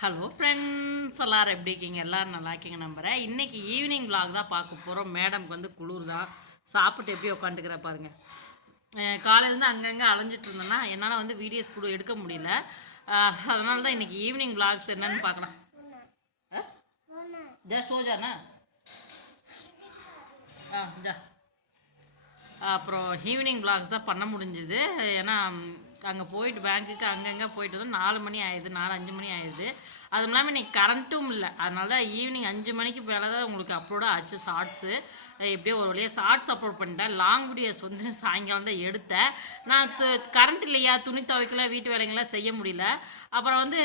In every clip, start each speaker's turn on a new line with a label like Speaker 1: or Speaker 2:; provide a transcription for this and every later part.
Speaker 1: Hello friends எல்லாரும் எப்படி இருக்கீங்க? எல்லோரும் நல்லா இருக்கீங்க நம்புறேன். இன்றைக்கி ஈவினிங் விலாக் தான் பார்க்க போகிறோம் மேடம்க்கு வந்து குளிர் தான். சாப்பிட்டு எப்படி உட்காந்துக்கிற பாருங்கள் காலையிலேருந்து அங்கங்கே அலைஞ்சிட்டு இருந்தேன்னா என்னால் வந்து வீடியோஸ் கூட எடுக்க முடியல. அதனால தான் இன்றைக்கி ஈவினிங் விலாக்ஸ் என்னன்னு பார்க்கலாம். ஜா சோஜாண்ணா ஆ ஜா. அப்புறம் ஈவினிங் விலாக்ஸ் தான் பண்ண முடிஞ்சுது. ஏன்னா அங்கே போயிட்டு பேங்க்குக்கு அங்கங்கே போயிட்டு வந்து நாலு மணி ஆயிடுது நாலு அஞ்சு மணி ஆயிடுது. அதுவும் இல்லாமல் இன்னைக்கு கரண்ட்டும் இல்லை. அதனால தான் ஈவினிங் அஞ்சு மணிக்கு மேலே தான் உங்களுக்கு அப்லோட் ஆச்சு ஷார்ட்ஸு எப்படியோ ஒரு வழியாக ஷார்ட்ஸ் அப்லோட் பண்ணிட்டேன். லாங் வீடியோஸ் வந்து சாயங்காலம் தான் எடுத்தேன். நான் கரண்ட் இல்லையா? துணி துவைக்கல வீட்டு வேலைங்களாம் செய்ய முடியல. அப்புறம் வந்து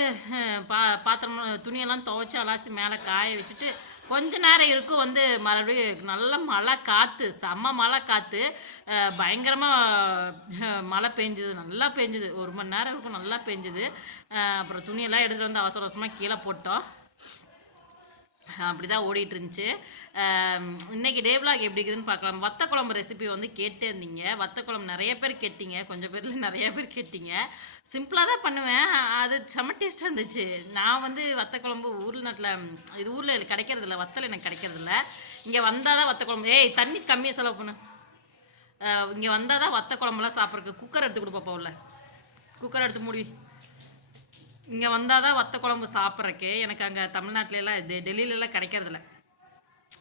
Speaker 1: பா பாத்திரம் துணியெல்லாம் துவைச்சி அலாசி மேலே காய வச்சுட்டு கொஞ்ச நேரம் இருக்கும் வந்து மறுபடியும் நல்ல மழை காற்று செம்ம மழை காற்று பயங்கரமாக மழை பெஞ்சுது நல்லா பெஞ்சுது ஒரு மணி நேரம் இருக்கும் நல்லா பெஞ்சுது அப்புறம் துணியெல்லாம் எடுத்துகிட்டு வந்து அவசர அவசரமாக கீழே போட்டோம். அப்படி தான் ஓடிட்டு இருந்துச்சு இன்றைக்கி இன்னைக்கு டே எப்படி இருக்குதுன்னு பார்க்கலாம். வத்த குழம்பு ரெசிபி வந்து கேட்டே இருந்தீங்க. வத்த குழம்பு நிறைய பேர் கேட்டீங்க. கொஞ்சம் பேர்ல நிறைய பேர் கேட்டீங்க. சிம்பிளாக தான் பண்ணுவேன். அது செம டேஸ்ட்டாக இருந்துச்சு. நான் வந்து வத்த குழம்பு ஊரில் நாட்டில் இது ஊரில் கிடைக்கிறது இல்லை. வத்தல் எனக்கு கிடைக்கிறது இல்லை. இங்கே வந்தால் தான் வத்த குழம்பு ஏய் தண்ணி கம்மியாக செலவு பண்ணு. இங்கே வந்தால் தான் வத்த குழம்புலாம் சாப்பிட்றதுக்கு குக்கர் எடுத்து கொடுப்பா உள்ள குக்கர் எடுத்து மூடி. இங்கே வந்தால் தான் வத்த குழம்பு சாப்பிட்றக்கு எனக்கு அங்கே தமிழ்நாட்டிலலாம் இது டெல்லியிலலாம் கிடைக்கிறதில்ல.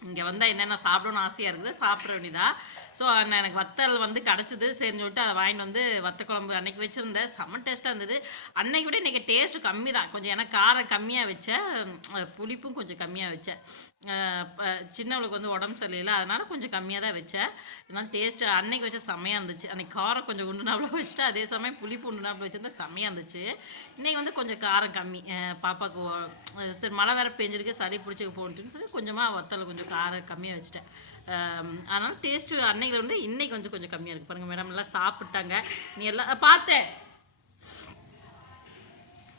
Speaker 1: இங்கே வந்தால் என்னென்ன சாப்பிடணும்னு ஆசையாக இருக்குது சாப்பிட வேண்டியதா? ஸோ எனக்கு வத்தல் வந்து கிடச்சிது. சரின்னு சொல்லிட்டு அதை வாங்கிட்டு வந்து வத்த குழம்பு அன்னைக்கு வச்சுருந்தேன். செம்ம டேஸ்ட்டாக இருந்தது. அன்னைக்கு விட இன்றைக்கி டேஸ்ட்டு கம்மி தான். கொஞ்சம் எனக்கு காரம் கம்மியாக வச்சேன். புளிப்பும் கொஞ்சம் கம்மியாக வச்சேன். சின்னவளுக்கு வந்து உடம்பு சரியில்லை. அதனால் கொஞ்சம் கம்மியாக தான் வச்சேன். இதனால் டேஸ்ட்டு அன்னைக்கு வச்ச செம்மையாக இருந்துச்சு. அன்றைக்கி காரம் கொஞ்சம் உண்டுனாப்புல வச்சுட்டு அதே சமயம் புளிப்பு உண்டுனாப்புல வச்சுருந்தா செம்மையாக இருந்துச்சு. இன்றைக்கி வந்து கொஞ்சம் காரம் கம்மி. பாப்பாவுக்கு சரி மழை வேறு பெஞ்சிருக்கு. சளி பிடிச்சிக்க போன்ட்டுன்னு சொல்லி கொஞ்சமாக வத்தல் கொஞ்சம் காரம் கம்மியாக வச்சுட்டேன். அதனால் டேஸ்ட்டு டேஸ்ட்டு அன்னைக்கு வந்து இன்னைக்கு கொஞ்சம் கொஞ்சம் கம்மியாக இருக்குது பாருங்கள் மேடம் எல்லாம் சாப்பிட்டாங்க. நீ எல்லாம் பார்த்தேன்.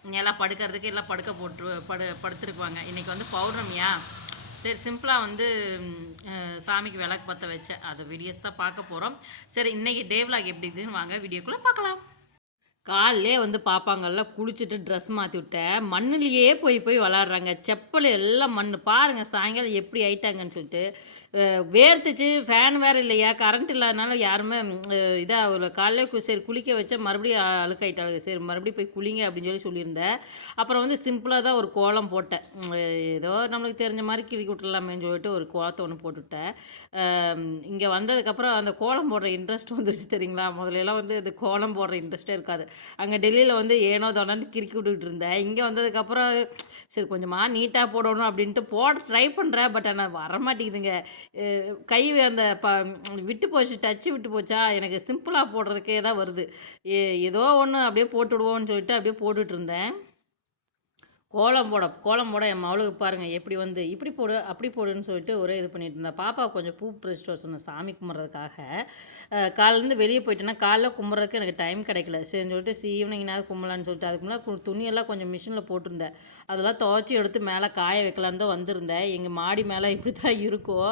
Speaker 1: நீ எல்லாம் படுக்கிறதுக்கு எல்லாம் படுக்க போட்டு படு படுத்துருக்குவாங்க. இன்றைக்கி வந்து பௌர்ணமியா? சரி சிம்பிளாக வந்து சாமிக்கு விளக்கு பற்ற வச்சேன். அது வீடியோஸ் தான் பார்க்க போகிறோம் சரி இன்றைக்கி டே எப்படி இதுன்னு வாங்க வீடியோக்குள்ளே பார்க்கலாம். காலிலே வந்து பார்ப்பாங்கல்ல குளிச்சுட்டு ட்ரெஸ் மாற்றி விட்டேன். மண்ணுலேயே போய் போய் விளாட்றாங்க. செப்பல் எல்லாம் மண் பாருங்கள் சாயங்காலம் எப்படி ஆயிட்டாங்கன்னு சொல்லிட்டு வேர்த்துச்சு ஃபேன் வேறு இல்லையா? கரண்ட் இல்லாதனால யாருமே இதாக ஒரு காலையில் சரி குளிக்க வச்சா மறுபடியும் அ- சரி மறுபடியும் போய் குளிங்க அப்படின்னு சொல்லி சொல்லியிருந்தேன் அப்புறம் வந்து சிம்பிளாக தான் ஒரு கோலம் போட்டேன். ஏதோ நம்மளுக்கு தெரிஞ்ச மாதிரி கிளிக்கி விட்டுலாமேன்னு சொல்லிட்டு ஒரு கோலத்தை ஒன்று போட்டுவிட்டேன் இங்கே வந்ததுக்கப்புறம் அந்த கோலம் போடுற இன்ட்ரெஸ்ட் வந்துருச்சு தெரியுங்களா? முதலெல்லாம் வந்து இந்த கோலம் போடுற இன்ட்ரெஸ்ட்டே இருக்காது. அங்கே டெல்லியில் வந்து ஏனோ தானோன்னு கிறுக்கி விட்டுக்கிட்டு இருந்தேன். இங்கே வந்ததுக்கப்புறம் சரி கொஞ்சமாக நீட்டாக போடணும் அப்படின்ட்டு போட ட்ரை பண்ணுறேன் பட் ஆனால் வரமாட்டேங்குதுங்க. கை அந்த ப விட்டு போச்சு டச்சு விட்டு போச்சா எனக்கு சிம்பிளாக போடுறதுக்கே தான் வருது. ஏ- ஏதோ ஒன்று அப்படியே போட்டு விடுவோம்னு சொல்லிட்டு அப்படியே போட்டுட்ருந்தேன் கோலம் போட கோலம் போட என் மவளுக்கு பாருங்கள் எப்படி வந்து இப்படி போடு அப்படி போடுன்னு சொல்லிட்டு ஒரே இது பண்ணிட்டு இருந்தேன் பாப்பா கொஞ்சம் பூ பறிச்சிட்டு வர சொன்னேன் சாமி கும்பிட்றதுக்காக காலேருந்து வெளியே போயிட்டேன்னா காலைல கும்பிட்றதுக்கு எனக்கு டைம் கிடைக்கல. சரி சொல்லிட்டு சி ஈவினிங்னாவது கும்பலான்னு சொல்லிட்டு அதுக்கு முன்னாடி துணியெல்லாம் கொஞ்சம் மிஷினில் போட்டிருந்தேன். அதெல்லாம் துவச்சி எடுத்து மேலே காய வைக்கலான்னு தான் வந்திருந்தேன். எங்கள் மாடி மேலே இப்படி தான் இருக்கும்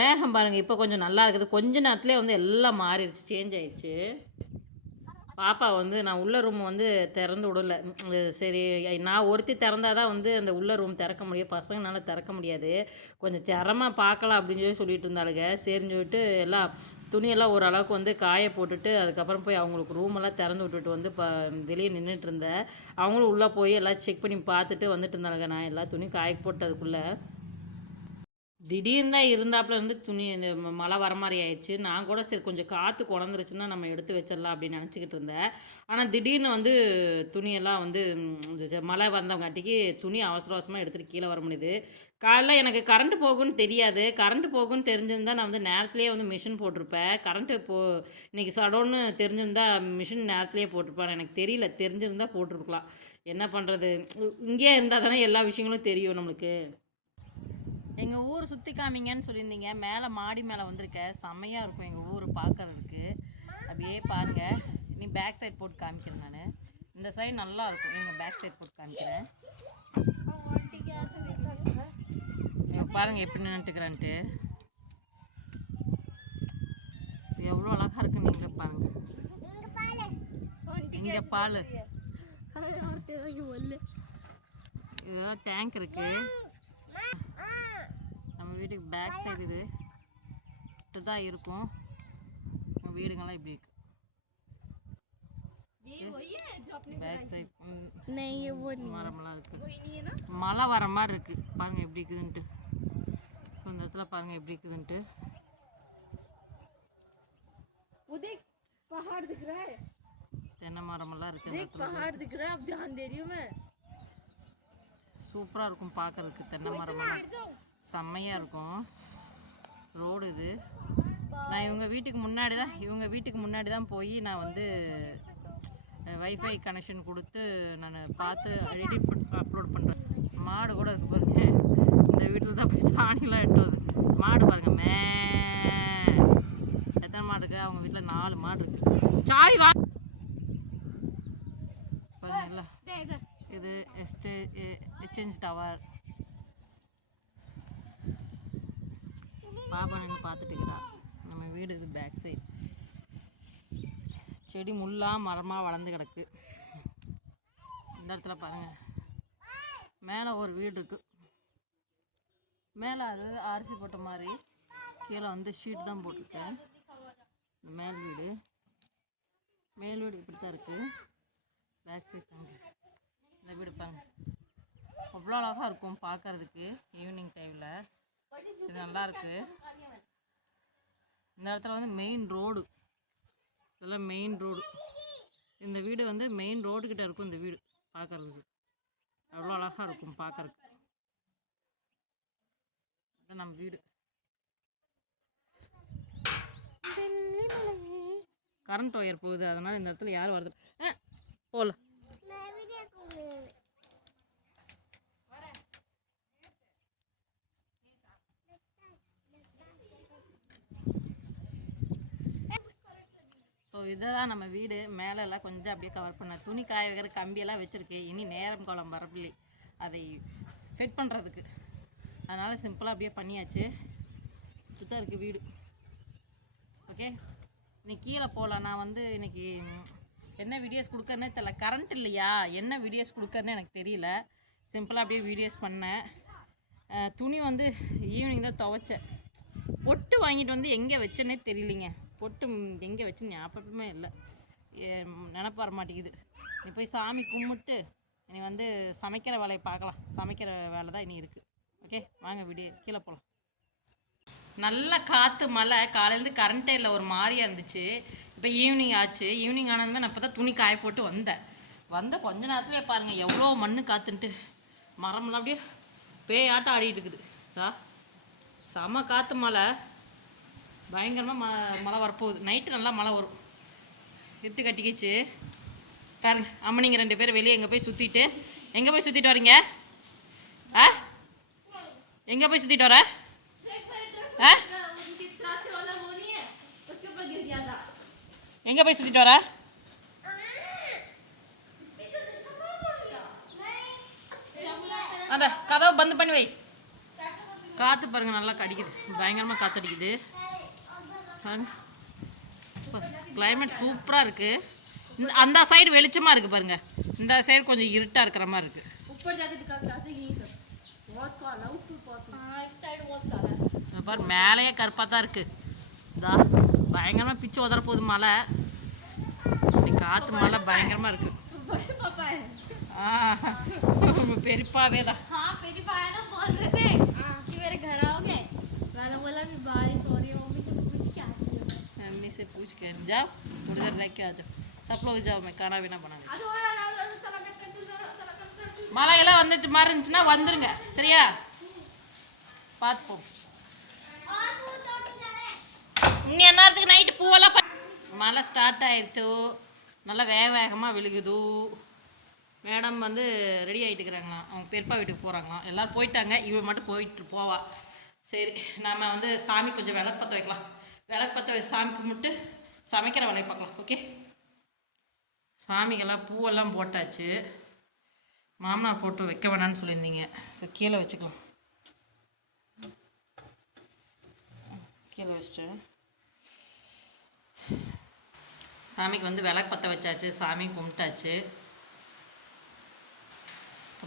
Speaker 1: மேகம் பாருங்கள் இப்போ கொஞ்சம் நல்லா இருக்குது. கொஞ்ச நேரத்துலேயே வந்து எல்லாம் மாறிடுச்சு சேஞ்ச் ஆயிடுச்சு. பாப்பா வந்து நான் உள்ள ரூம் வந்து திறந்து விடல. சரி நான் ஒருத்தி திறந்தாதான் தான் வந்து அந்த உள்ள ரூம் திறக்க முடியும். பசங்கனால திறக்க முடியாது. கொஞ்சம் சிரமம் பார்க்கலாம் அப்படின்னு சொல்லி சொல்லிட்டு இருந்தாளுங்க சரின்னு சொல்லிட்டு எல்லாம் துணியெல்லாம் ஓரளவுக்கு வந்து காய போட்டுட்டு அதுக்கப்புறம் போய் அவங்களுக்கு ரூமெல்லாம் திறந்து விட்டுட்டு வந்து ப வெளியே நின்றுட்டு இருந்தேன். அவங்களும் உள்ளே போய் எல்லாம் செக் பண்ணி பார்த்துட்டு வந்துட்டு இருந்தாளுங்க நான் எல்லா துணியும் காய போட்டதுக்குள்ளே. திடீர்னு தான் இருந்தாப்புல இருந்து துணி இந்த மழை வர மாதிரி ஆயிடுச்சு. நான் கூட சரி கொஞ்சம் காற்று குழந்துருச்சுன்னா நம்ம எடுத்து வச்சிடலாம் அப்படின்னு நினச்சிக்கிட்டு இருந்தேன். ஆனால் திடீர்னு வந்து துணியெல்லாம் வந்து இந்த மழை வந்தவங்காட்டிக்கு துணி அவசர அவசரமாக எடுத்துகிட்டு கீழே வர முடியுது. காலைல எனக்கு கரண்ட்டு போகும்னு தெரியாது. கரண்ட்டு போகும்னு தெரிஞ்சிருந்தா நான் வந்து நேரத்துலேயே வந்து மிஷின் போட்டிருப்பேன். கரண்ட்டு போ இன்னைக்கு சடோன்னு தெரிஞ்சிருந்தா மிஷின் நேரத்துலேயே போட்டிருப்பேன் எனக்கு தெரியல. தெரிஞ்சிருந்தால் போட்டிருக்கலாம். என்ன பண்ணுறது இங்கேயே இருந்தால் தானே எல்லா விஷயங்களும் தெரியும் நம்மளுக்கு. எங்கள் ஊர் சுற்றி காமிங்கன்னு சொல்லியிருந்தீங்க. மேலே மாடி மேலே வந்திருக்கேன் செம்மையாக இருக்கும் எங்கள் ஊர் பார்க்கறதுக்கு அப்படியே பாருங்கள் நீ பேக் சைடு போட்டு காமிக்கிறேன் நான். இந்த சைடு நல்லா இருக்கும். எங்கள் பேக் சைடு போட்டு காமிக்கிறேன். இங்க பாருங்க எப்படி நின்றுட்டுக்கிறேன்ட்டு எவ்வளோ அழகாக இருக்கு நீங்கள் பாருங்க. இங்கே பால். டேங்க் இருக்கு. நம்ம வீட்டுக்கு பேக் சைடு இது இப்படிதான் இருக்கும் நம்ம வீடுங்கெல்லாம் இப்படி இருக்கு பேக் சைடு
Speaker 2: नहीं ये वो नहीं
Speaker 1: மரமெல்லாம் இருக்கு
Speaker 2: वही नहीं है ना
Speaker 1: மழை வர மாதிரி இருக்கு பாருங்க எப்படி இருக்குதுன்ட்டு ஸோ இந்த இடத்துல பாருங்க எப்படி இருக்குதுன்ட்டு
Speaker 2: वो देख पहाड़ दिख रहा है
Speaker 1: தென்னை மரமெல்லாம் இருக்கு இந்த
Speaker 2: देख
Speaker 1: இடத்துல
Speaker 2: पहाड़ दिख रहा है अब ध्यान दे रही हूँ मैं
Speaker 1: சூப்பராக இருக்கும் பார்க்கறதுக்கு தென்னை மரமெல்லாம் செம்மையாக இருக்கும். ரோடு இது. நான் இவங்க வீட்டுக்கு முன்னாடி தான் இவங்க வீட்டுக்கு முன்னாடி தான் போய் நான் வந்து வைஃபை கனெக்ஷன் கொடுத்து நான் பார்த்து எடிட் பண்ணி அப்லோட் பண்ணுறேன் மாடு கூட இருக்கு பாருங்க. இந்த வீட்டில் தான் போய் சாணிலாம் எட்டுவது மாடு பாருங்க மே எத்தனை மாடு இருக்குது அவங்க வீட்டில் நாலு மாடு இருக்குது சாய் வா
Speaker 2: பாருங்களா
Speaker 1: இது எஸ்டே எக்ஸ்சேஞ்ச் டவர் பாபா நின்று பார்த்துட்டு இருக்கிறா நம்ம வீடு இது பேக் சைடு செடி முள்ளாக மரமாக வளர்ந்து கிடக்கு. இந்த இடத்துல பாருங்க. மேலே ஒரு வீடு இருக்கு. மேலே அது அரிசி போட்ட மாதிரி கீழே வந்து ஷீட் தான் போட்டிருக்கேன். மேல் வீடு. மேல் வீடு இப்படி தான் இருக்குது பேக் சைட் தாங்க இந்த வீடு பாருங்க. அவ்வளோ அழகாக இருக்கும் பார்க்கறதுக்கு ஈவினிங் டைமில் இது நல்லா இருக்கு இந்த இடத்துல வந்து மெயின் ரோடு இதெல்லாம் மெயின் ரோடு இந்த வீடு வந்து மெயின் ரோடு கிட்ட இருக்கும் இந்த வீடு பார்க்கறதுக்கு அவ்வளோ அழகாக இருக்கும் பார்க்கறதுக்கு நம்ம வீடு. கரண்ட் ஒயர் போகுது அதனால இந்த இடத்துல யாரும் வருது ஆ போகல ஸோ இதுதான் நம்ம வீடு. மேலே எல்லாம் கொஞ்சம் அப்படியே கவர் பண்ண. துணி காய வைக்கிற கம்பியெல்லாம் வச்சுருக்கேன் இனி நேரம் குளம் வரப்பில்லை அதை ஃபிட் பண்ணுறதுக்கு அதனால் சிம்பிளாக அப்படியே பண்ணியாச்சு. இதுதான் இருக்குது வீடு. ஓகே இன்னைக்கு கீழே போகலாம். நான் வந்து இன்னைக்கு என்ன வீடியோஸ் கொடுக்கறனே தெரியல. கரண்ட் இல்லையா? என்ன வீடியோஸ் கொடுக்கறனே எனக்கு தெரியல. சிம்பிளாக அப்படியே வீடியோஸ் பண்ணேன். துணி வந்து ஈவினிங் தான் துவைச்சேன். பொட்டு வாங்கிட்டு வந்து எங்கே வச்சேன்னே தெரியலிங்க. பொட்டு எங்கே வச்சு ஞாபகமே இல்லை. நினப்பு வர மாட்டேங்குது. நீ போய் சாமி கும்பிட்டு இனி வந்து சமைக்கிற வேலையை பார்க்கலாம். சமைக்கிற வேலை தான் இனி இருக்குது ஓகே வாங்க வீடியோ கீழே போகலாம் நல்ல காற்று மழை. காலையிலேருந்து கரண்ட்டே இல்லை ஒரு மாதிரியா இருந்துச்சு. இப்போ ஈவினிங் ஆச்சு. ஈவினிங் ஆனதுமே நான் இப்போ தான் துணி காய போட்டு வந்தேன். வந்த கொஞ்ச நேரத்துலேயே பாருங்கள் எவ்வளோ மண் காத்துன்ட்டு. மரம்லாம் அப்படியே பேயாட்டம் ஆடிட்டு இருக்குது. செம காற்று மழை. பயங்கரமாக ம மழை வரப்போகுது. நைட்டு நல்லா மழை வரும். எடுத்து கட்டிக்கிச்சு. பாருங்க அம்மா நீங்கள் ரெண்டு பேரும் வெளியே எங்கே போய் சுற்றிட்டு எங்கே போய் சுற்றிட்டு வரீங்க? ஆ? எங்கே போய் சுற்றிட்டு வர? ஆ? எங்கே போய் சுற்றிட்டு வர? அந்த கதவை பந்து பண்ணி வை. காற்று பாருங்கள் நல்லா கடிக்குது. பயங்கரமாக காற்று அடிக்குது கிளைமேட் சூப்பராக இருக்குது இந்த அந்த சைடு வெளிச்சமாக இருக்குது பாருங்க இந்த சைடு கொஞ்சம் இருட்டாக இருக்கிற மாதிரி இருக்குது
Speaker 2: ऊपर जाके दिखा त्रासे यहीं तक बहुत काला ऊपर बहुत हाँ इस साइड बहुत काला है
Speaker 1: இங்க பாரு மேலேயே கருப்பாக தான் இருக்குது இதா பயங்கரமாக பிச்சு உதற போகுது மழை இப்படி காற்று மழை பயங்கரமாக இருக்குது
Speaker 2: बड़े पापा है
Speaker 1: ஆ பெரியப்பாவே தான்
Speaker 2: हाँ मेरी पापा ना बोल रहे थे कि मेरे घर आओगे मैंने बोला कि बारिश हो रही है
Speaker 1: से पूछ के जाओ थोड़ी देर रह के आ जाओ सब लोग जाओ मैं खाना पीना बनाने
Speaker 2: அது ஒரு நாள் வந்து தலக்க கட்டு தலக்க கட்டு
Speaker 1: மழையெல்லாம் வந்துச்சு மாதிரி இருந்துச்சுன்னா வந்துருங்க சரியா பார்த்துப்போம்
Speaker 2: और वो तोड़ जा रहे
Speaker 1: இன்னும் என்ன நேரத்துக்கு நைட்டு பூவெல்லாம் ப- மழை ஸ்டார்ட் ஆயிடுச்சு நல்லா வேக வேகமாக விழுகுது மேடம் வந்து ரெடி ஆகிட்டு இருக்கிறாங்களாம் அவங்க பெரியப்பா வீட்டுக்கு போகிறாங்களாம் எல்லோரும் போயிட்டாங்க இவள் மட்டும் போயிட்டு போவா சரி நாம வந்து சாமி கொஞ்சம் விளக்கு பற்ற வைக்கலாம் விளக்கு பற்ற வச்சு சாமி கும்பிட்டு சமைக்கிற வேலையை பார்க்கலாம் ஓகே சாமிக்கெல்லாம் பூவெல்லாம் போட்டாச்சு. மாமனார் ஃபோட்டோ வைக்க வேணாம்னு சொல்லியிருந்தீங்க. ஸோ கீழே வச்சுக்கலாம். கீழே வச்சுட்டு. சாமிக்கு வந்து விளக்கு பற்ற வச்சாச்சு சாமி கும்பிட்டாச்சு.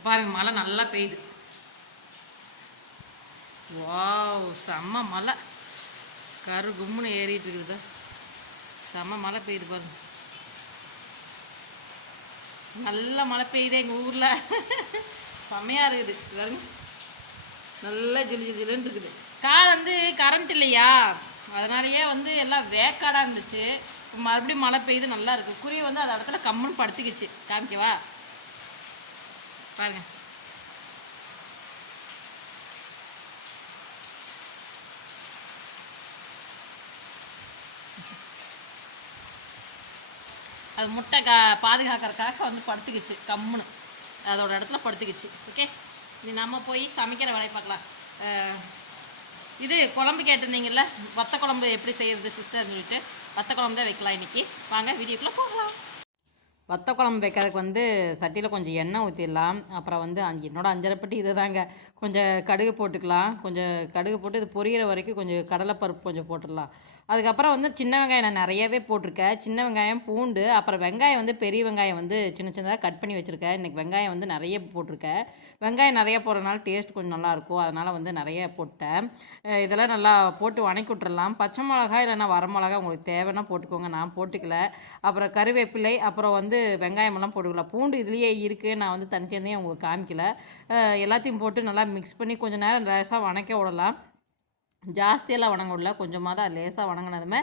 Speaker 1: பாருங்க மழை நல்லா பெய்யுது. வா செம்ம மழை. கரு கும்முன்னு ஏறிட்டு இருக்குதா செம்ம மழை பெய்யுது பாருங்க. நல்ல மழை பெய்யுதே எங்கள் ஊரில். செம்மையாக இருக்குது. பாருங்க. நல்லா ஜிலு ஜிலு ஜிலுன்னு இருக்குது. கால் வந்து கரண்ட் இல்லையா? அதனாலயே வந்து எல்லாம் வேக்காடாக இருந்துச்சு. மறுபடியும் மழை பெய்யுது நல்லா இருக்கு. குருவி வந்து அந்த இடத்துல கம்முன்னு படுத்துக்கிச்சு. காமிக்கவா? பாருங்க. அது முட்டை கா பாதுகாக்கிறதுக்காக வந்து படுத்துக்கிச்சு கம்முன்னு. அதோட இடத்துல படுத்துக்கிச்சு ஓகே இது நம்ம போய் சமைக்கிற வேலையை பார்க்கலாம். அஹ், இது குழம்பு கேட்டிருந்தீங்கல்ல வத்த குழம்பு எப்படி செய்யறது சிஸ்டர்னு சொல்லிட்டு வத்த குழம்பு தான் வைக்கலாம் இன்னைக்கு. வாங்க வீடியோக்குள்ளே போகலாம். வத்த குழம்பு வைக்கிறதுக்கு வந்து சட்டியில் கொஞ்சம் எண்ணெய் ஊற்றிடலாம் அப்புறம் வந்து அஞ்சு என்னோடய அஞ்சரைப்பட்டி இது தாங்க கொஞ்சம் கடுகு போட்டுக்கலாம். கொஞ்சம் கடுகு போட்டு இது பொரியிற வரைக்கும் கொஞ்சம் கடலைப்பருப்பு கொஞ்சம் போட்டுடலாம். அதுக்கப்புறம் வந்து சின்ன வெங்காயம் நான் நிறையவே போட்டிருக்கேன். சின்ன வெங்காயம் பூண்டு அப்புறம் வெங்காயம் வந்து பெரிய வெங்காயம் வந்து சின்ன சின்னதாக கட் பண்ணி வச்சுருக்கேன். இன்றைக்கி வெங்காயம் வந்து நிறைய போட்டிருக்கேன். வெங்காயம் நிறைய போடுறதுனால டேஸ்ட் கொஞ்சம் நல்லாயிருக்கும் அதனால் வந்து நிறைய போட்டேன். இதெல்லாம் நல்லா போட்டு வணக்கி விட்டுறலாம். பச்சை மிளகா இல்லைன்னா வர மிளகா உங்களுக்கு தேவைன்னா போட்டுக்கோங்க. நான் போட்டுக்கல. அப்புறம் கருவேப்பிலை அப்புறம் வந்து வெங்காயமெல்லாம் போட்டுக்கலாம். பூண்டு இதுலேயே இருக்குது நான் வந்து தனித்தனியாக உங்களுக்கு காமிக்கல. எல்லாத்தையும் போட்டு நல்லா மிக்ஸ் பண்ணி கொஞ்சம் நேரம் லேசாக வணக்க விடலாம். ஜாஸ்தியெல்லாம் வணங்கல கொஞ்சமாக தான் லேசாக வணங்கினதுமே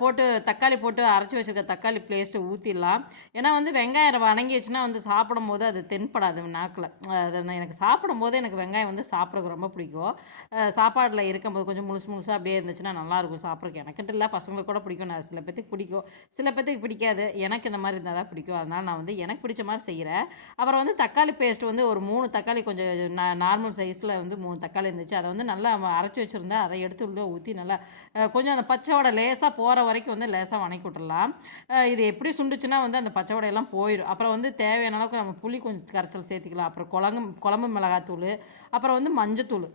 Speaker 1: போட்டு தக்காளி போட்டு அரைச்சி வச்சுருக்க தக்காளி பேஸ்ட்டு ஊற்றிடலாம் ஏன்னா வந்து வெங்காயம் வணங்கிடுச்சுன்னா வந்து சாப்பிடும்போது அது தென்படாது நாக்கில். அது நான் எனக்கு சாப்பிடும்போது எனக்கு வெங்காயம் வந்து சாப்பிட்றதுக்கு ரொம்ப பிடிக்கும். சாப்பாடில் இருக்கும்போது கொஞ்சம் முழுசு முழுசாக அப்படியே இருந்துச்சுன்னா நல்லாயிருக்கும் சாப்பிட்றதுக்கு. எனக்கிட்ட இல்லை பசங்களுக்கு கூட பிடிக்கும். நான் சில பேத்துக்கு பிடிக்கும். சில பேத்துக்கு பிடிக்காது. எனக்கு இந்த மாதிரி இருந்தால் தான் பிடிக்கும். அதனால் நான் வந்து எனக்கு பிடிச்ச மாதிரி செய்கிறேன் அப்புறம் வந்து தக்காளி பேஸ்ட் வந்து ஒரு மூணு தக்காளி கொஞ்சம் நார்மல் சைஸில் வந்து மூணு தக்காளி இருந்துச்சு. அதை வந்து நல்லா அரைச்சி வச்சுருந்தேன் அதை எடுத்து உள்ளே ஊற்றி நல்லா கொஞ்சம் அந்த பச்சையோட லேசாக போகிற வரைக்கும் வந்து லேசாக வணக்கி விட்டுடலாம் இது எப்படி சுண்டுச்சுன்னா வந்து அந்த பச்சைவடையெல்லாம் போயிடும் அப்புறம் வந்து தேவையான அளவுக்கு நம்ம புளி கொஞ்சம் கரைச்சல் சேர்த்திக்கலாம். அப்புறம் குழம்பு குழம்பு மிளகாத்தூள் அப்புறம் வந்து மஞ்சத்தூள்.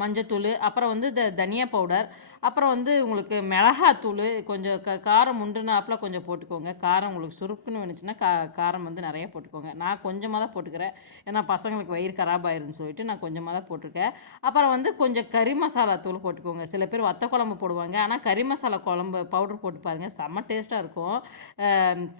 Speaker 1: மஞ்சத்தூள் அப்புறம் வந்து த தனியா பவுடர் அப்புறம் வந்து உங்களுக்கு மிளகாத்தூள் கொஞ்சம் க காரம் உண்டுனாப்புல கொஞ்சம் போட்டுக்கோங்க. காரம் உங்களுக்கு சுருக்குன்னு வேணுச்சுன்னா கா காரம் வந்து நிறைய போட்டுக்கோங்க. நான் கொஞ்சமாக தான் போட்டுக்கிறேன். ஏன்னா பசங்களுக்கு வயிறு கராப் ஆயிருன்னு சொல்லிட்டு நான் கொஞ்சமாக தான் போட்டிருக்கேன். அப்புறம் வந்து கொஞ்சம் கறி மசாலா தூள் போட்டுக்கோங்க. சில பேர் வத்த குழம்பு போடுவாங்க. ஆனால் கறி மசாலா குழம்பு பவுடர் போட்டு பாருங்க செம்ம டேஸ்ட்டாக இருக்கும்.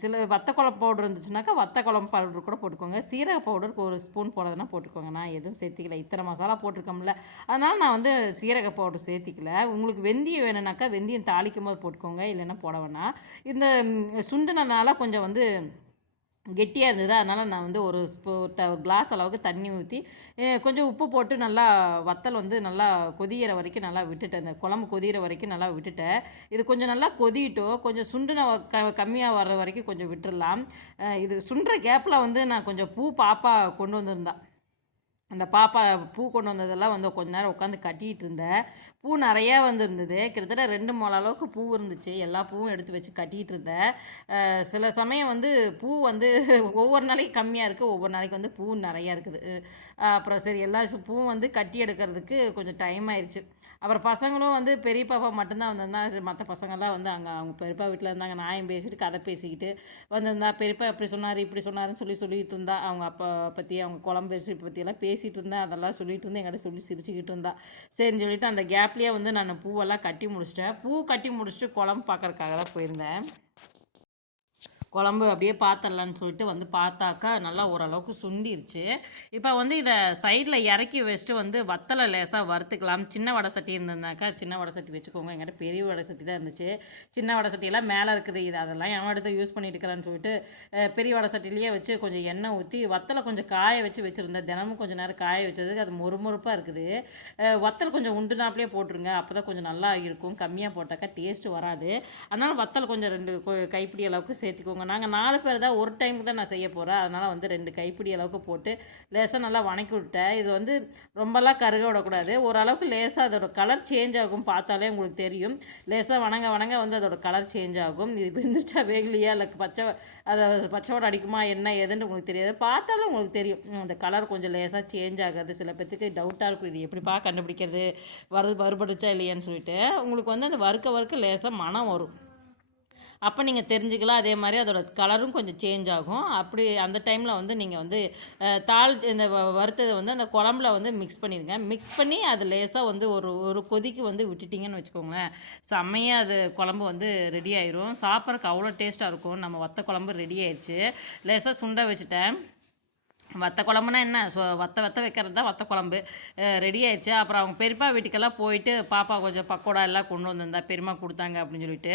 Speaker 1: சில வத்த குழம்பு பவுடர் இருந்துச்சுனாக்கா வத்த குழம்பு பவுடர் கூட போட்டுக்கோங்க. சீரக பவுடருக்கு ஒரு ஸ்பூன் போடுறதுனா போட்டுக்கோங்க. நான் எதுவும் சேர்த்துக்கல. இத்தனை மசாலா போட்டிருக்கோம்ல. அதனால் நான் வந்து சீரக பவுடர் சேர்த்திக்கல. உங்களுக்கு வெந்தயம் வேணும்னாக்கா வெந்தயம் தாளிக்கும் போது போட்டுக்கோங்க. இல்லைன்னா போட வேணாம். இந்த சுண்டுனதுனால கொஞ்சம் வந்து கெட்டியாக இருந்தது. அதனால் நான் வந்து ஒரு ஸ்பூ ட ஒரு கிளாஸ் அளவுக்கு தண்ணி ஊற்றி கொஞ்சம் உப்பு போட்டு நல்லா வத்தல் வந்து நல்லா கொதிகிற வரைக்கும் நல்லா விட்டுட்டேன். இந்த குழம்பு கொதிகிற வரைக்கும் நல்லா விட்டுட்டேன். இது கொஞ்சம் நல்லா கொதிட்டோ கொஞ்சம் சுண்டுன வ- க கம்மியாக வர்ற வரைக்கும் கொஞ்சம் விட்டுடலாம் இது சுண்டுற கேப்பில் வந்து நான் கொஞ்சம் பூ பாப்பா கொண்டு வந்திருந்தேன் அந்த பாப்பா பூ கொண்டு வந்ததெல்லாம் வந்து கொஞ்ச நேரம் உட்காந்து கட்டிகிட்டு இருந்தேன் பூ நிறையா வந்துருந்தது. கிட்டத்தட்ட ரெண்டு மூணு அளவுக்கு பூ இருந்துச்சு. எல்லா பூவும் எடுத்து வச்சு கட்டிகிட்டு இருந்தேன் சில சமயம் வந்து பூ வந்து ஒவ்வொரு நாளைக்கு கம்மியாக இருக்குது ஒவ்வொரு நாளைக்கு வந்து பூ நிறையா இருக்குது. அப்புறம் சரி எல்லா பூவும் வந்து கட்டி எடுக்கிறதுக்கு கொஞ்சம் டைம் ஆயிடுச்சு அப்புறம் பசங்களும் வந்து பெரிய பாப்பா மட்டும்தான் வந்திருந்தா மற்ற பசங்கள்லாம் வந்து அங்கே அவங்க பெரியப்பா வீட்டில் இருந்தாங்க நாயம் பேசிட்டு கதை பேசிக்கிட்டு வந்திருந்தா பெரியப்பா இப்படி சொன்னார் இப்படி சொன்னாருன்னு சொல்லி சொல்லிட்டு இருந்தா அவங்க அப்பா பற்றி அவங்க குழம்பு பேசி பற்றியெல்லாம் பேசிகிட்டு இருந்தேன் அதெல்லாம் சொல்லிட்டு இருந்தேன் எங்கிட்ட சொல்லி சிரிச்சுக்கிட்டு இருந்தா. சரின்னு சொல்லிட்டு அந்த கேப்லேயே வந்து நான் பூவெல்லாம் கட்டி முடிச்சிட்டேன். பூ கட்டி முடிச்சுட்டு குழம்பு பார்க்குறக்காக தான் போயிருந்தேன். குழம்பு அப்படியே பார்த்துடலான்னு சொல்லிட்டு வந்து பார்த்தாக்கா நல்லா ஓரளவுக்கு சுண்டிருச்சு. இப்போ வந்து இதை சைடில் இறக்கி வச்சுட்டு வந்து வத்தலை லேசாக வறுத்துக்கலாம். சின்ன வடை சட்டி இருந்ததுனாக்கா சின்ன வடை சட்டி வச்சுக்கோங்க. எங்கிட்ட பெரிய வடை சட்டி தான் இருந்துச்சு. சின்ன வடை சட்டியெல்லாம் மேலே இருக்குது. இது அதெல்லாம் எவன் எடுத்து யூஸ் பண்ணிட்டு இருக்கிறான்னு சொல்லிட்டு பெரிய வடை சட்டிலேயே வச்சு கொஞ்சம் எண்ணெய் ஊற்றி வத்தலை கொஞ்சம் காய வச்சு வச்சுருந்தேன். தினமும் கொஞ்சம் நேரம் காய வச்சதுக்கு அது மொறுமொறுப்பாக இருக்குது. வத்தல் கொஞ்சம் உண்டுனாப்லேயே போட்டுருங்க. அப்போ தான் கொஞ்சம் நல்லா இருக்கும். கம்மியாக போட்டாக்கா டேஸ்ட்டு வராது. அதனால் வத்தல் கொஞ்சம் ரெண்டு கைப்பிடி அளவுக்கு சேர்த்துக்கோங்க. நாங்கள் நாலு பேர் தான் ஒரு டைமுக்கு தான் நான் செய்ய போகிறேன் அதனால் வந்து ரெண்டு கைப்பிடி அளவுக்கு போட்டு லேசாக நல்லா வணக்கி விட்டேன் இது வந்து ரொம்பலாம் கருக விடக்கூடாது. ஓரளவுக்கு லேசாக அதோட கலர் சேஞ்ச் ஆகும் பார்த்தாலே உங்களுக்கு தெரியும். லேசாக வணங்க வணங்க வந்து அதோட கலர் சேஞ்ச் ஆகும். இது வெந்துச்சா வேகலையா இல்லை பச்சை அதை பச்சையோட அடிக்குமா என்ன ஏதுன்னு உங்களுக்கு தெரியாது. பார்த்தாலும் உங்களுக்கு தெரியும். அந்த கலர் கொஞ்சம் லேசாக சேஞ்ச் ஆகாது. சில பேத்துக்கு டவுட்டாக இருக்கும். இது எப்படிப்பா கண்டுபிடிக்கிறது? வருது வருபடுச்சா இல்லையான்னு சொல்லிட்டு. உங்களுக்கு வந்து அந்த வறுக்க வறுக்க லேசாக மனம் வரும். அப்போ நீங்கள் தெரிஞ்சுக்கலாம். அதே மாதிரி அதோட கலரும் கொஞ்சம் சேஞ்ச் ஆகும். அப்படி அந்த டைமில் வந்து நீங்கள் வந்து தாள் இந்த வ- வறுத்ததை வந்து அந்த குழம்புல வந்து மிக்ஸ் பண்ணிடுங்க மிக்ஸ் பண்ணி அது லேசாக வந்து ஒரு ஒரு கொதிக்கு வந்து விட்டுட்டிங்கன்னு வச்சுக்கோங்களேன். செம்மையாக அது குழம்பு வந்து ரெடி ஆயிரும். சாப்பிட்றதுக்கு அவ்வளோ டேஸ்ட்டாக இருக்கும். நம்ம வத்த குழம்பு ரெடி ஆயிடுச்சு. லேசாக சுண்டை வச்சுட்டேன். வத்த குழம்புனா என்ன? ஸோ வத்த வத்த வைக்கிறது தான் வத்த குழம்பு ரெடி ஆயிடுச்சு. அப்புறம் அவங்க பெரியப்பா வீட்டுக்கெல்லாம் போயிட்டு பாப்பா கொஞ்சம் பக்கோடா எல்லாம் கொண்டு வந்திருந்தா பெரியம்மா கொடுத்தாங்க அப்படின்னு சொல்லிட்டு.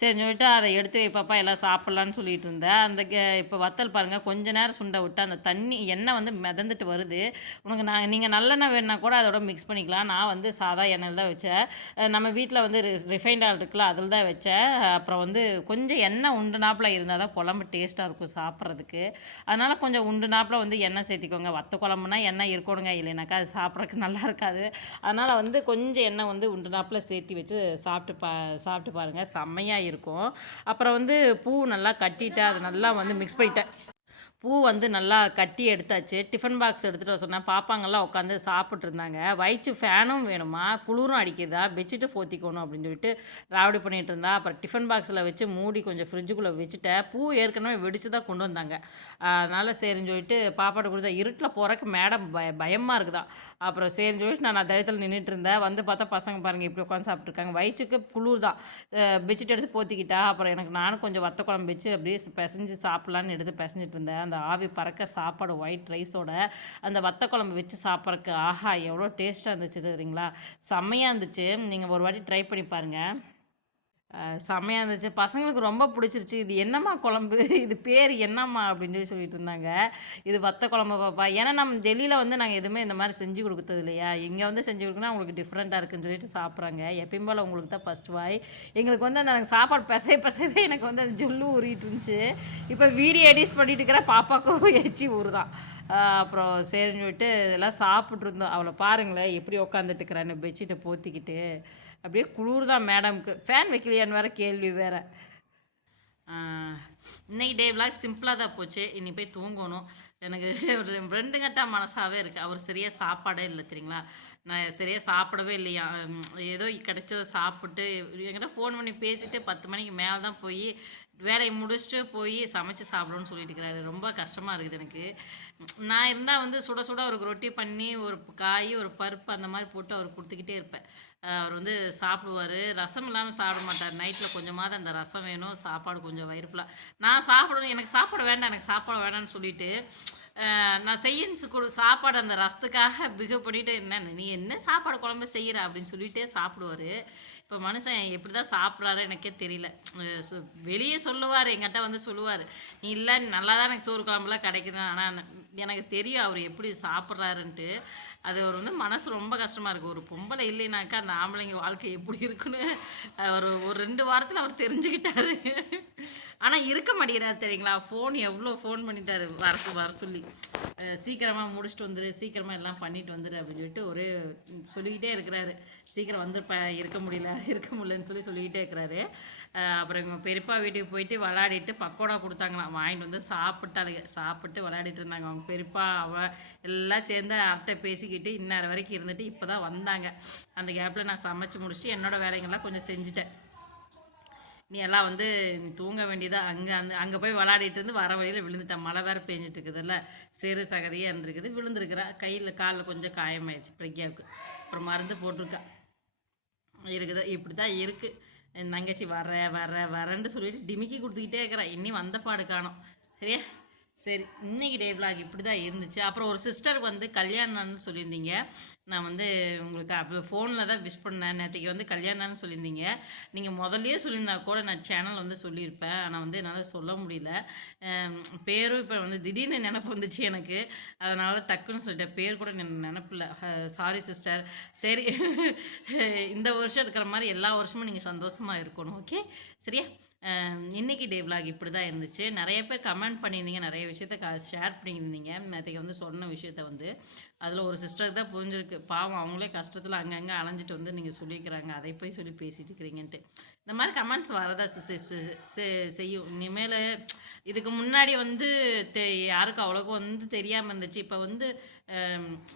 Speaker 1: சரி சொல்லிட்டு அதை எடுத்து வைப்பாப்பா எல்லாம் சாப்பிட்லான்னு சொல்லிட்டு இருந்தேன். அந்த இப்போ வத்தல் பாருங்கள் கொஞ்ச நேரம் சுண்டை விட்டு அந்த தண்ணி எண்ணெய் வந்து மிதந்துட்டு வருது. உனக்கு நான் நீங்கள் நல்லெண்ணெய் வேணுன்னா கூட அதோட மிக்ஸ் பண்ணிக்கலாம். நான் வந்து சாதா எண்ணெயில் தான் வச்சேன். நம்ம வீட்டில் வந்து ரிஃபைண்ட் ஆயில் இருக்குல்ல அதில் தான் வச்சேன். அப்புறம் வந்து கொஞ்சம் எண்ணெய் உண்டு நாப்பில் இருந்தால் தான் குழம்பு டேஸ்ட்டாக இருக்கும் சாப்பிட்றதுக்கு. அதனால் கொஞ்சம் உண்டு நாப்பில் வந்து எண்ணெய் சேர்த்திக்கோங்க. வத்த குழம்புனா எண்ணெய் இருக்கணுங்க இல்லைனாக்கா அது சாப்பிட்றதுக்கு நல்லா இருக்காது. அதனால் வந்து கொஞ்சம் எண்ணெய் வந்து உண்டு நாப்பில் சேர்த்தி வச்சு சாப்பிட்டு பா சாப்பிட்டு பாருங்கள் செம்மையாக இருக்கும். அப்புறம் வந்து பூ நல்லா கட்டிட்டு அதை நல்லா வந்து மிக்ஸ் பண்ணிட்டேன். பூ வந்து நல்லா கட்டி எடுத்தாச்சு. டிஃபன் பாக்ஸ் எடுத்துகிட்டு வர சொன்னேன். பாப்பாங்கெல்லாம் உட்காந்து சாப்பிட்ருந்தாங்க வயிற்று ஃபேனும் வேணுமா? குளிரும் அடிக்குதா? பெட்ஷீட்டு போத்திக்கணும் அப்படின்னு சொல்லிட்டு ராவடி பண்ணிகிட்டு இருந்தா. அப்புறம் டிஃபன் பாக்ஸில் வச்சு மூடி கொஞ்சம் ஃப்ரிட்ஜுக்குள்ளே வச்சுட்டேன். பூ ஏற்கனவே வெடிச்சு தான் கொண்டு வந்தாங்க. அதனால் சரின்னு சொல்லிட்டு பாப்பாட்ட கொடுத்தா இருட்டில் போகிறக்கு மேடம் பய பயமாக இருக்குதான் அப்புறம் சரின்னு சொல்லிட்டு நான் தயத்தில் நின்றுட்டு இருந்தேன். வந்து பார்த்தா பசங்க பாருங்கள் இப்படி உட்காந்து சாப்பிட்ருக்காங்க வயிற்றுக்கு குளிர் தான். பெட்ஷீட் எடுத்து போத்திக்கிட்டா. அப்புறம் எனக்கு நானும் கொஞ்சம் வத்த குழம்பு வச்சு அப்படியே பிசைஞ்சு சாப்பிட்லான்னு எடுத்து பிசைஞ்சிட்டு இருந்தேன். அந்த ஆவி பறக்க சாப்பாடு ஒயிட் ரைஸோட அந்த வத்த குழம்பு வச்சு சாப்பிட்றக்கு ஆஹா எவ்வளோ டேஸ்ட்டாக இருந்துச்சு தெரியுங்களா? செம்மையாக இருந்துச்சு. நீங்கள் ஒரு வாட்டி ட்ரை பண்ணி பாருங்கள் அஹ் செம்மையாக இருந்துச்சு. பசங்களுக்கு ரொம்ப பிடிச்சிருச்சு. இது என்னம்மா குழம்பு? இது பேர் என்னம்மா? அப்படின்னு சொல்லி சொல்லிட்டு இருந்தாங்க. இது வத்த குழம்பு பாப்பா. ஏன்னா நம்ம டெல்லியில் வந்து நாங்கள் எதுவுமே இந்த மாதிரி செஞ்சு கொடுத்தது இல்லையா? இங்கே வந்து செஞ்சு கொடுக்கணும் அவங்களுக்கு டிஃப்ரெண்ட்டாக இருக்குன்னு சொல்லிட்டு சாப்பிட்றாங்க. எப்பயும் போல் உங்களுக்கு தான் ஃபஸ்ட் வாய். எங்களுக்கு வந்து அந்த எனக்கு சாப்பாடு பெசை பெசவே எனக்கு வந்து அந்த ஜொல்லு ஊறிட்டு இருந்துச்சு. இப்போ வீடியோ எடிஸ் பண்ணிட்டு இருக்கிற பாப்பாக்கும் எச்சி ஊறுதான். அப்புறம் சரின்னு சொல்லிட்டு இதெல்லாம் சாப்பிட்ருந்தோம் அவளை பாருங்களேன் எப்படி உட்காந்துட்டு இருக்கிறான்னு பெட்ஷீட்டை போத்திக்கிட்டு. அப்படியே குளிர் தான் மேடம்க்கு. ஃபேன் வைக்கலையான்னு வேற கேள்வி வேறு. இன்னைக்கு டே விளாக் சிம்பிளாக தான் போச்சு. இனி போய் தூங்கணும். எனக்கு ஒரு ரெண்டு கட்டா மனசாகவே இருக்குது அவர் சரியாக சாப்பாடே இல்லை தெரியுங்களா? நான் சரியாக சாப்பிடவே இல்லையா? ஏதோ கிடைச்சதை சாப்பிட்டு என்கிட்ட ஃபோன் பண்ணி பேசிட்டு பத்து மணிக்கு மேலே தான் போய் வேலையை முடிச்சுட்டு போய் சமைச்சு சாப்பிடணும்னு சொல்லிட்டு இருக்கிறாரு. ரொம்ப கஷ்டமாக இருக்குது எனக்கு. நான் இருந்தால் வந்து சுட சுட அவருக்கு ரொட்டி பண்ணி ஒரு காய் ஒரு பருப்பு அந்த மாதிரி போட்டு அவர் கொடுத்துக்கிட்டே இருப்பேன். அவர் வந்து சாப்பிடுவார். ரசம் இல்லாமல் சாப்பிட மாட்டார். நைட்டில் கொஞ்சமாவது அந்த ரசம் வேணும். சாப்பாடு கொஞ்சம் வயிறுப்பலாம் நான் சாப்பிடணும். எனக்கு சாப்பாடு வேண்டாம். எனக்கு சாப்பாடு வேண்டாம்னு சொல்லிட்டு நான் செய்யன்னு கொடு சாப்பாடு அந்த ரசத்துக்காக பிகவ் பண்ணிட்டு என்ன நீ என்ன சாப்பாடு குழம்பு செய்கிற அப்படின்னு சொல்லிட்டே சாப்பிடுவார். இப்போ மனுஷன் எப்படி தான் சாப்பிட்றாரு எனக்கே தெரியல. வெளியே சொல்லுவார் எங்கிட்ட வந்து சொல்லுவார். நீ இல்லை நல்லா தான் எனக்கு சோறு குழம்புலாம் கிடைக்குது. ஆனால் எனக்கு தெரியும் அவர் எப்படி சாப்பிட்றாருன்ட்டு. அது அவர் வந்து மனசு ரொம்ப கஷ்டமாக இருக்குது ஒரு பொம்பளை இல்லைனாக்கா அந்த ஆம்பளைங்க வாழ்க்கை எப்படி இருக்குன்னு அவர் ஒரு ரெண்டு வாரத்தில் அவர் தெரிஞ்சுக்கிட்டாரு. ஆனால் இருக்க மாட்டேங்கிறாரு தெரியுங்களா? ஃபோன் எவ்வளோ ஃபோன் பண்ணிட்டாரு வர வர சொல்லி. சீக்கிரமாக முடிச்சுட்டு வந்துரு சீக்கிரமாக எல்லாம் பண்ணிட்டு வந்துரு அப்படின்னு சொல்லிட்டு ஒரே சொல்லிக்கிட்டே இருக்கிறாரு. சீக்கிரம் வந்துருப்ப இருக்க முடியல இருக்க முடியலன்னு சொல்லி சொல்லிக்கிட்டே இருக்கிறாரு. அப்புறம் எங்கள் பெரியப்பா வீட்டுக்கு போயிட்டு விளையாடிட்டு பக்கோடா கொடுத்தாங்களாம். வாங்கிட்டு வந்து சாப்பிட்டாளுங்க சாப்பிட்டு விளையாடிட்டு இருந்தாங்க அவங்க பெரியப்பா அவ எல்லாம் சேர்ந்து அத்தை பேசிக்கிட்டு இந்நேரம் வரைக்கும் இருந்துட்டு இப்போ தான் வந்தாங்க. அந்த கேப்பில் நான் சமைச்சு முடிச்சு என்னோட வேலைங்கள்லாம் கொஞ்சம் செஞ்சுட்டேன். நீ எல்லாம் வந்து நீ தூங்க வேண்டியதா? அங்கே அந்த அங்கே போய் விளையாடிட்டு இருந்து வர வழியில் விழுந்துட்டேன். மழை வேறு பெஞ்சிட்டு இருக்குதுல்ல சேறு சகதியாக இருந்திருக்குது. விழுந்துருக்குறா. கையில் காலில் கொஞ்சம் காயமாயிடுச்சு. பிரக்யாவுக்கு அப்புறம் மருந்து போட்டிருக்கா. இருக்குது இப்படி தான் இருக்குது என் தங்கச்சி வர வர வரேன்னு சொல்லிட்டு டிமிக்கி கொடுத்துக்கிட்டே இருக்கிறேன் இன்னி வந்த பாடு காணோம். சரியா? சரி இன்னைக்கு டே vlog இப்படி தான் இருந்துச்சு. அப்புறம் ஒரு சிஸ்டருக்கு வந்து கல்யாணம்னு சொல்லியிருந்தீங்க. நான் வந்து உங்களுக்கு அப்போ ஃபோனில் தான் விஷ் பண்ணேன். நேற்றுக்கு வந்து கல்யாணம்னு சொல்லியிருந்தீங்க. நீங்கள் முதல்லையே சொல்லியிருந்தா கூட நான் சேனல் வந்து சொல்லியிருப்பேன். ஆனால் வந்து என்னால் சொல்ல முடியல. பேரும் இப்போ வந்து திடீர்னு நினப்பு வந்துச்சு எனக்கு. அதனால் டக்குன்னு சொல்லிட்டேன். பேர் கூட நினப்பில்ல. சாரி சிஸ்டர் சரி. இந்த வருஷம் இருக்கிற மாதிரி எல்லா வருஷமும் நீங்கள் சந்தோஷமாக இருக்கணும். ஓகே சரியா? இன்றைக்கி இன்னைக்கு டே விலாக் இப்படி தான் இருந்துச்சு. நிறைய பேர் கமெண்ட் பண்ணியிருந்தீங்க நிறைய விஷயத்த க ஷேர் பண்ணியிருந்தீங்க. நேற்றுக்கு வந்து சொன்ன விஷயத்த வந்து அதில் ஒரு சிஸ்டருக்கு தான் புரிஞ்சிருக்கு. பாவம் அவங்களே கஷ்டத்தில் அங்கங்கே அலைஞ்சிட்டு வந்து நீங்கள் சொல்லியிருக்கிறாங்க. அதை போய் சொல்லி பேசிட்டு இருக்கிறீங்கன்ட்டு. இந்த மாதிரி கமெண்ட்ஸ் வரதா சி- செய்யும். இனிமேல் இதுக்கு முன்னாடி வந்து தெ யாருக்கும் அவ்வளோக்கும் வந்து தெரியாமல் இருந்துச்சு. இப்போ வந்து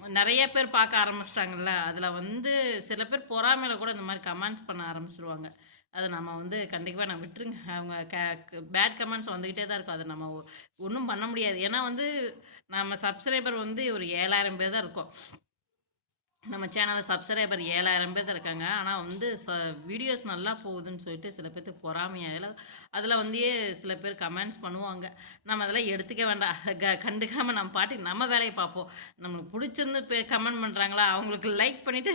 Speaker 1: நிறைய பேர் பார்க்க ஆரம்பிச்சிட்டாங்கல்ல. அதில் வந்து சில பேர் பொறாமையில் கூட இந்த மாதிரி கமெண்ட்ஸ் பண்ண ஆரம்பிச்சிருவாங்க. அதை நம்ம வந்து கண்டிப்பாக நான் விட்டுருங்க. அவங்க க பேட் கமெண்ட்ஸ் வந்துக்கிட்டே தான் இருக்கும். அதை நம்ம ஒன்றும் பண்ண முடியாது. ஏன்னா வந்து நம்ம சப்ஸ்கிரைபர் வந்து ஒரு ஏழாயிரம் பேர் தான் இருக்கோம். நம்ம சேனலில் சப்ஸ்கிரைபர் ஏழாயிரம் பேர் தான் இருக்காங்க. ஆனால் வந்து ச வீடியோஸ் நல்லா போகுதுன்னு சொல்லிட்டு சில பேர்த்துக்கு பொறாமையாக அதில் வந்து சில பேர் கமெண்ட்ஸ் பண்ணுவாங்க. நம்ம அதெல்லாம் எடுத்துக்க வேண்டாம். க கண்டுக்காமல் நம்ம பாட்டி நம்ம வேலையை பார்ப்போம். நம்மளுக்கு பிடிச்சிருந்து பே கமெண்ட் பண்ணுறாங்களா அவங்களுக்கு லைக் பண்ணிவிட்டு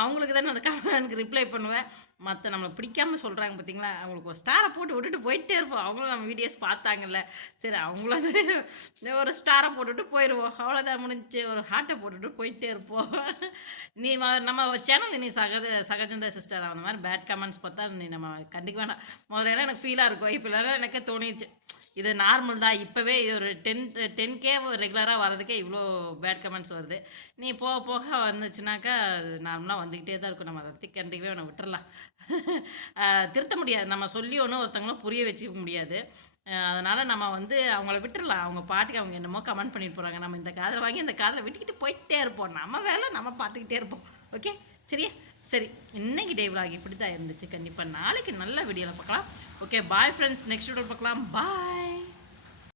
Speaker 1: அவங்களுக்கு தானே அந்த கமெண்ட்க்கு ரிப்ளை பண்ணுவேன். மற்ற நம்மளை பிடிக்காம சொல்கிறாங்க பார்த்தீங்களா அவங்களுக்கு ஒரு ஸ்டாரை போட்டு விட்டுட்டு போயிட்டே இருப்போம். அவங்களும் நம்ம வீடியோஸ் பார்த்தாங்கல்ல. சரி அவங்களும் ஒரு ஸ்டாரை போட்டுட்டு போயிடுவோம் அவ்வளோதான் முடிஞ்சு ஒரு ஹார்ட்டை போட்டுட்டு போயிட்டே இருப்போம். நீ நம்ம சேனல் நீ சகஜ சகஜந்த சிஸ்டர் அந்த மாதிரி பேட் கமெண்ட்ஸ் பார்த்தா நீ நம்ம கண்டிக்க வேண்டாம் முதல்ல எனக்கு ஃபீலாக இருக்கும் இப்போ இல்லைன்னா எனக்கே தோணிச்சு இது நார்மல் தான். இப்போவே இது ஒரு டென் டென் கே ரெகுலராக வர்றதுக்கே இவ்வளோ பேட் கமெண்ட்ஸ் வருது. நீ போக போக வந்துச்சுனாக்கா அது நார்மலாக வந்துக்கிட்டே தான் இருக்கும். நம்ம அதை கண்டிக்கவே வேணும். விட்டுறலாம். திருத்த முடியாது. நம்ம சொல்லி ஒன்றும் ஒருத்தங்களும் புரிய வச்சுக்க முடியாது. அதனால் நம்ம வந்து அவங்கள விட்டுறலாம். அவங்க பாட்டுக்கு அவங்க என்னமோ கமெண்ட் பண்ணிட்டு போகிறாங்க நம்ம இந்த காதில் வாங்கி இந்த காதில் விட்டுக்கிட்டு போயிட்டே இருப்போம். நம்ம வேலை நம்ம பார்த்துக்கிட்டே இருப்போம். ஓகே சரியா? சரி இன்னைக்கு டே விலாக் இப்படி தான் இருந்துச்சு. கண்டிப்பாக நாளைக்கு நல்ல வீடியோவில் பார்க்கலாம். ஓகே பாய் ஃப்ரெண்ட்ஸ் நெக்ஸ்ட் வீடியோவில் பார்க்கலாம். பாய்